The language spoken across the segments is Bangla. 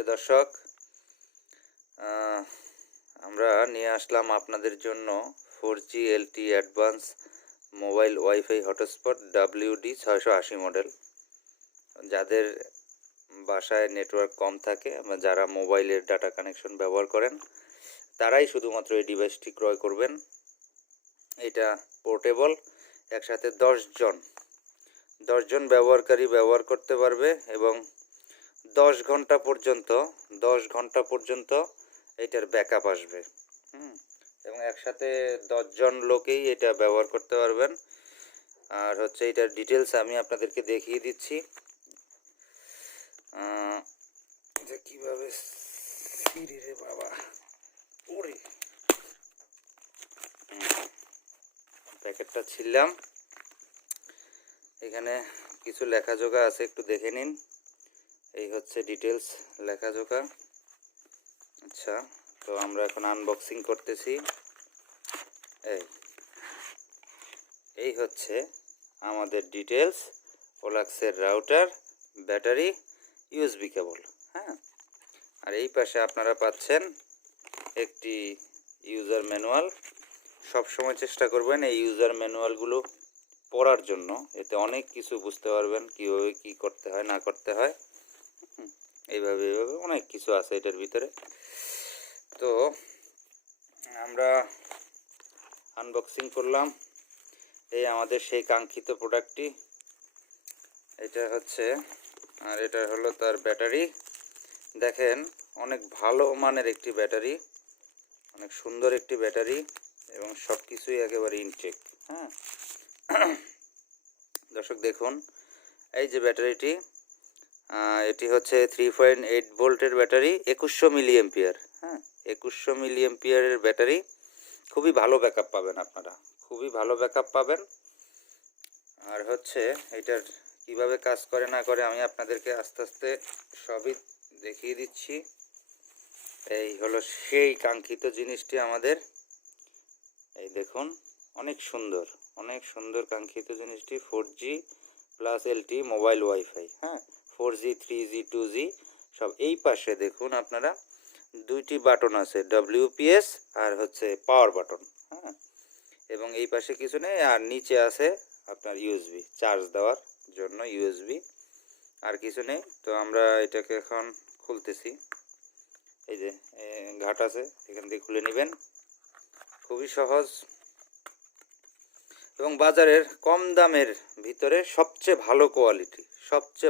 প্রিয় দর্শক, আমরা নিয়ে আসলাম আপনাদের জন্য 4G LTE advance mobile wifi hotspot WD 680 model. যাদের বাসায় নেটওয়ার্ক কম থাকে বা যারা মোবাইলের ডাটা কানেকশন ব্যবহার করেন তারাই শুধুমাত্র এই ডিভাইসটি ক্রয় করবেন। এটা পোর্টেবল, একসাথে 10 জন ব্যবহারকারী ব্যবহার করতে পারবে এবং 10 ঘন্টা পর্যন্ত এটার ব্যাকআপ আসবে। এবং একসাথে 10 জন লোকেই এটা ব্যবহার করতে পারবেন। আর হচ্ছে এটার ডিটেলস আমি আপনাদেরকে দেখিয়ে দিচ্ছি যে কীভাবে রে বাবা ওরে প্যাকেটটা ছিললাম। এখানে কিছু লেখাজোখা আছে, একটু দেখে নিন। এই হচ্ছে ডিটেলস লেখাজোখা। আচ্ছা, তো আমরা এখন আনবক্সিং করতেছি। এই হচ্ছে আমাদের ডিটেলস, ওলাক্সের রাউটার, ব্যাটারি, ইউএসবি কেবল। আর এই পাশে আপনারা পাচ্ছেন একটি ইউজার ম্যানুয়াল। সবসময় চেষ্টা করবেন এই ইউজার ম্যানুয়ালগুলো পড়ার জন্য, এতে অনেক কিছু বুঝতে পারবেন কীভাবে কী করতে হয় না করতে হয়। এইভাবে অনেক কিছু আছে এটার ভিতরে। তো আমরা আনবক্সিং করলাম। এই আমাদের সেই কাঙ্ক্ষিত প্রোডাক্টটি এটা হচ্ছে, আর এটা হলো তার ব্যাটারি। দেখেন, অনেক ভালো মানের একটি ব্যাটারি, অনেক সুন্দর একটি ব্যাটারি এবং সব কিছুই একেবারে ইনটেক। দর্শক দেখুন, এই যে ব্যাটারিটি, এটি হচ্ছে 3.8 ভোল্টের ব্যাটারি, 2100 মিলি অ্যাম্পিয়ার। 2100 মিলি অ্যাম্পিয়ারের ব্যাটারি। খুবই ভালো ব্যাকআপ পাবেন আপনারা, খুবই ভালো ব্যাকআপ পাবেন। আর হচ্ছে এটার কিভাবে কাজ করে না করে আমি আপনাদেরকে আস্তে আস্তে সবই দেখিয়ে দিচ্ছি। এই হলো সেই কাঙ্ক্ষিত জিনিসটি আমাদের। এই দেখুন, অনেক সুন্দর কাঙ্ক্ষিত জিনিসটি। 4G plus LTE mobile wifi. 4G 3G 2G সব। এই পাশে দেখুন আপনারা দুইটি বাটন আছে, WPS আর হচ্ছে পাওয়ার বাটন। এবং এই পাশে কিছু নেই, আর নিচে আছে আপনার ইউএসবি, চার্জ দেওয়ার জন্য ইউএসবি, আর কিছু নেই। তো আমরা এটাকে এখন খুলতেছি। এই যে ঘাট আছে, এখান থেকে খুলে নেবেন, খুবই সহজ এবং বাজারের কম দামের ভিতরে সবচেয়ে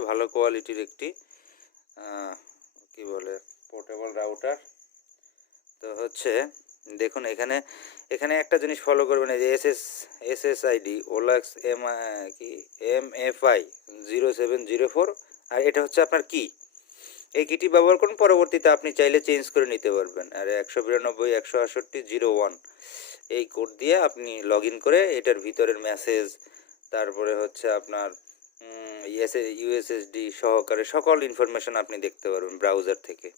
ভালো কোয়ালিটির একটি কি বলে পোর্টেবল রাউটার। তো হচ্ছে দেখুন, এখানে একটা জিনিস ফলো করবেন, এই যে SSID ওলাক্স MFI 0704, আর এটা হচ্ছে আপনার কি। এই কিটি ব্যবহার করুন, পরবর্তীতে আপনি চাইলে চেঞ্জ করে নিতে পারবেন। আর 192 168 01 এই কোড দিয়ে আপনি লগ ইন করে এটার ভিতরের মেসেজ, তারপরে হচ্ছে আপনার USSD সহকারে সকল ইনফরমেশন আপনি দেখতে পারবেন ব্রাউজার থেকে।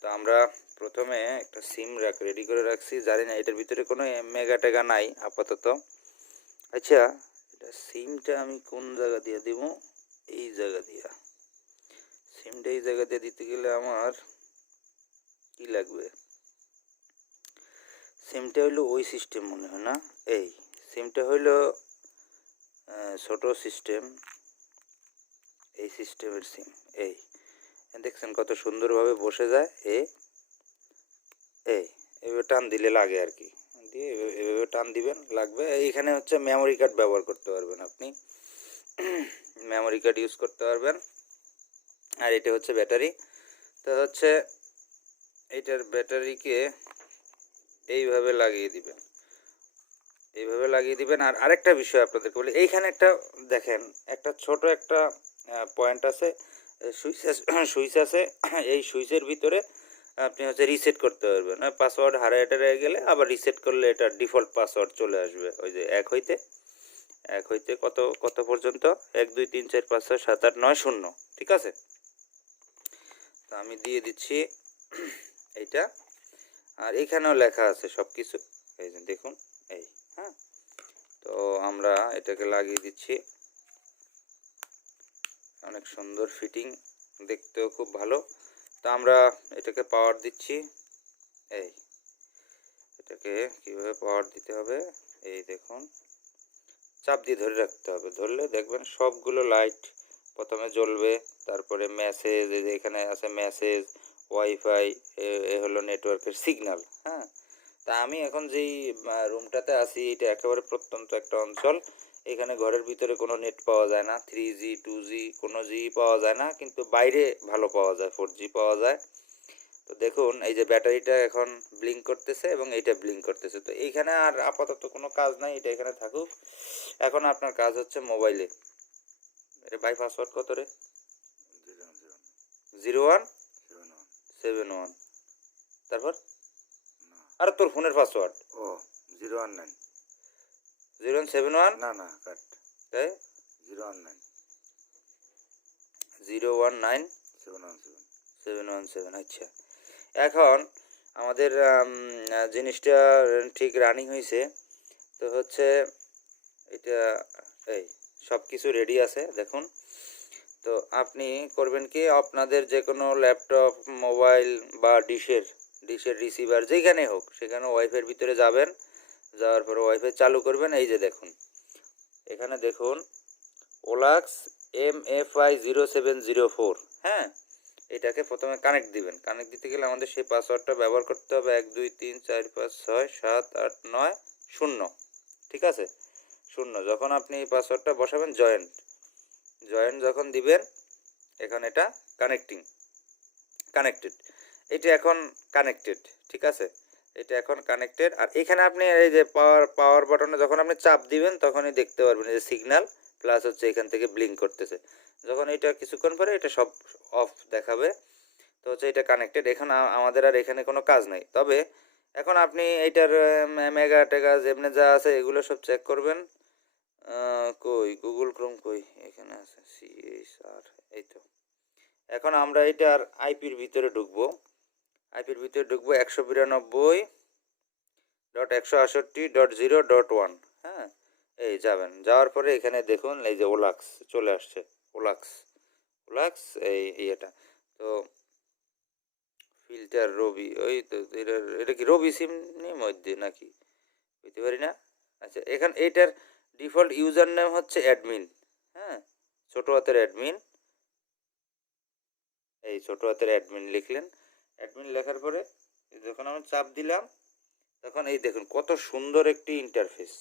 তো আমরা প্রথমে একটা সিম রেডি করে রাখছি। জানি না এটার ভিতরে কোনো মেগা টেগা নাই আপাতত। আচ্ছা, এটা সিমটা আমি কোন জায়গা দিয়ে দিব? এই জায়গা দিয়ে। সিমটা এই জায়গা দিয়ে দিতে গেলে আমার কি লাগবে? সিমটা হইলো ওই সিস্টেম মনে হয় না। এই সিমটা হইলো ছোট সিস্টেম, এই সিস্টেমের সিম। এই দেখছেন কত সুন্দরভাবে বসে যায়। এভাবে টান দিলে লাগে আর কি, দিয়ে এভাবে টান দিবেন, লাগবে। এইখানে হচ্ছে মেমোরি কার্ড ব্যবহার করতে পারবেন আপনি, মেমোরি কার্ড ইউজ করতে পারবেন। আর এটা হচ্ছে ব্যাটারি। তো হচ্ছে এইটার ব্যাটারিকে এইভাবে লাগিয়ে দিবেন। আর আরেকটা বিষয় আপনাদেরকে বলি, এইখানে একটা দেখেন, একটা ছোট একটা পয়েন্ট আছে, সুইচ আছে। এই সুইচের ভিতরে আপনি হচ্ছে রিসেট করতে পারবেন। পাসওয়ার্ড হারিয়ে গেলে আবার রিসেট করলে এটা ডিফল্ট পাসওয়ার্ড চলে আসবে। ওই যে এক হইতে কত পর্যন্ত, 1 2 3 4 5 6 7 8 9 0। ঠিক আছে, তো আমি দিয়ে দিচ্ছি এইটা। আর এখানেও লেখা আছে সব কিছু, এই যে দেখুন। এই তো আমরা এটাকে লাগিয়ে দিচ্ছি। অনেক সুন্দর ফিটিং, দেখতেও খুব ভালো। তো আমরা এটাকে পাওয়ার দিচ্ছি। এই এটাকে কীভাবে পাওয়ার দিতে হবে, এই দেখুন চাপ দিয়ে ধরে রাখতে হবে, ধরলে দেখবেন সবগুলো লাইট প্রথমে জ্বলবে, তারপরে মেসেজ, এই যে এখানে আছে মেসেজ, ওয়াইফাই, এ হলো নেটওয়ার্কের সিগন্যাল। হ্যাঁ, তা আমি এখন যেই রুমটাতে আছি এটা একেবারে প্রত্যন্ত একটা অঞ্চল, এখানে ঘরের ভিতরে কোনো নেট পাওয়া যায় না, 3G 2G কোনো জি পাওয়া যায় না, কিন্তু বাইরে ভালো পাওয়া যায়, 4G পাওয়া যায়। তো দেখুন এই যে ব্যাটারিটা এখন ব্লিঙ্ক করতেছে এবং এইটা ব্লিঙ্ক করতেছে। তো এইখানে আর আপাতত কোনো কাজ নাই, এটা এখানে থাকুক। এখন আপনার কাজ হচ্ছে মোবাইলে, এটা বাই পাসওয়ার্ড কত রে? 0171, তারপর আর তোর ফোনের পাসওয়ার্ড ও 019 0171, না না কাট তাই 019 019 717 717। আচ্ছা, এখন আমাদের জিনিসটা ঠিক রানিং হয়েছে। তো হচ্ছে এটা এই সব কিছু রেডি আছে দেখুন। তো আপনি করবেন কি, আপনাদের যে কোনো ল্যাপটপ, মোবাইল বা ডিশের রিসিভার যেখানে হোক সেখানে ওয়াইফাইয়ের ভিতরে যাবেন, যাওয়ার পরে ওয়াইফাই চালু করবেন। এই যে দেখুন এখানে দেখুন ওলাক্স MFI 0704। হ্যাঁ, এটাকে প্রথমে কানেক্ট দিবেন। কানেক্ট দিতে গেলে আমাদের সেই পাসওয়ার্ডটা ব্যবহার করতে হবে 1 2 3 4 5 6 7 8 9 0। ঠিক আছে, 0। যখন আপনি এই পাসওয়ার্ডটা বসাবেন, জয়েন্ট যখন দিবেন, এখন এটা কানেক্টেড, এটা এখন কানেক্টেড। ঠিক আছে, এটা এখন কানেক্টেড। আর এখানে আপনি এই যে পাওয়ার বাটনে যখন আপনি চাপ দিবেন তখনই দেখতে পারবেন যে সিগন্যাল প্লাস হচ্ছে এখান থেকে ব্লিঙ্ক করতেছে। যখন এটা কিছুক্ষণ পরে এটা সব অফ দেখাবে, তো হচ্ছে এটা কানেক্টেড। এখন আমাদের আর এখানে কোনো কাজ নাই। তবে এখন আপনি এইটার মেগা টেগা যেমনি যা আছে এগুলো সব চেক করবেন। কই গুগল ক্রোম কই, এখানে আছে CHR, এই তো। এখন আমরা এটার আইপির ভিতরে ঢুকবো, 192.168.0.1। হ্যাঁ, এই যাবেন, যাওয়ার পরে এখানে দেখুন এই যে ওলাক্স চলে আসছে, ওলাক্স এই এটা। তো ফিল্টার রবি, ওই তো এটা কি রবি সিম মধ্যে নাকি বুঝতে পারি না। আচ্ছা, এখানে এইটার ডিফল্ট ইউজার নেম হচ্ছে অ্যাডমিন। হ্যাঁ, ছোটো হাতের অ্যাডমিন, এই ছোটো হাতের অ্যাডমিন লিখলেন। অ্যাডমিন লেখার পরে যখন আমি চাপ দিলাম তখন এই দেখুন কত সুন্দর একটি ইন্টারফেস।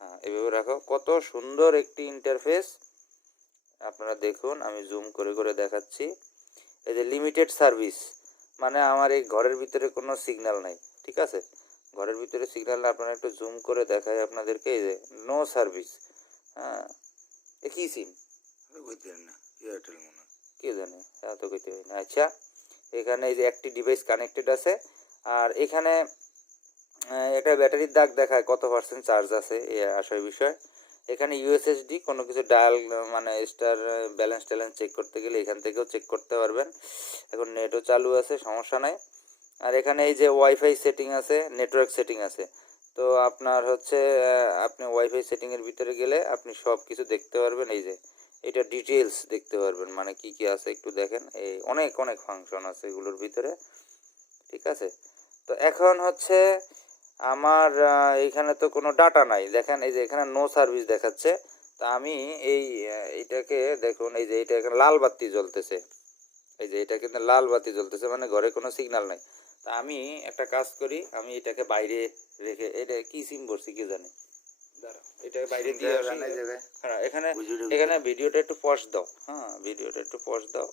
হ্যাঁ, এভাবে রাখো, কত সুন্দর একটি ইন্টারফেস। আপনারা দেখুন, আমি জুম করে করে দেখাচ্ছি। এই যে লিমিটেড সার্ভিস, মানে আমার এই ঘরের ভিতরে কোনো সিগন্যাল নাই। ঠিক আছে, ঘরের ভিতরে সিগন্যাল না, আপনারা একটু জুম করে দেখায় আপনাদেরকে। এই যে নো সার্ভিস। হ্যাঁ, এ কী সিম না এয়ারটেল মনে কে জানে, এত কইতে হয় না। আচ্ছা, এখানে এই যে একটি ডিভাইস কানেক্টেড আছে, আর এখানে এটা ব্যাটারির দাগ দেখায় কত পার্সেন্ট চার্জ আছে, এ আসার বিষয়। এখানে ইউএসএসডি কোনো কিছু ডায়াল মানে স্টার ব্যালেন্স ট্যালেন্স চেক করতে গেলে এখান থেকেও চেক করতে পারবেন। এখন নেটও চালু আছে, সমস্যা নাই। আর এখানে এই যে ওয়াইফাই সেটিং আছে, নেটওয়ার্ক সেটিং আছে। তো আপনার হচ্ছে আপনি ওয়াইফাই সেটিংয়ের ভিতরে গেলে আপনি সব কিছু দেখতে পারবেন। এই যে এটা ডিটেলস দেখতে পারবেন, মানে কি কি আছে একটু দেখেন। এই অনেক ফাংশন আছে এগুলোর ভিতরে। ঠিক আছে, তো এখন হচ্ছে আমার এইখানে তো কোনো ডাটা নাই, দেখেন এই যে এখানে নো সার্ভিস দেখাচ্ছে। তা আমি এইটাকে দেখুন, এই যে এটা এখানে লাল বাতি জ্বলতেছে, এই যে এটা কিন্তু লাল বাতি জ্বলতেছে, মানে ঘরে কোনো সিগন্যাল নাই। তা আমি একটা কাজ করি, আমি এটাকে বাইরে রেখে, এটা কি সিম ভরছি কি জানি, দাঁড়া এটাকে বাইরে দিয়ে আসি। হ্যাঁ, এখানে ভিডিওটা একটু পজ দাও। হ্যাঁ, ভিডিওটা একটু পজ দাও।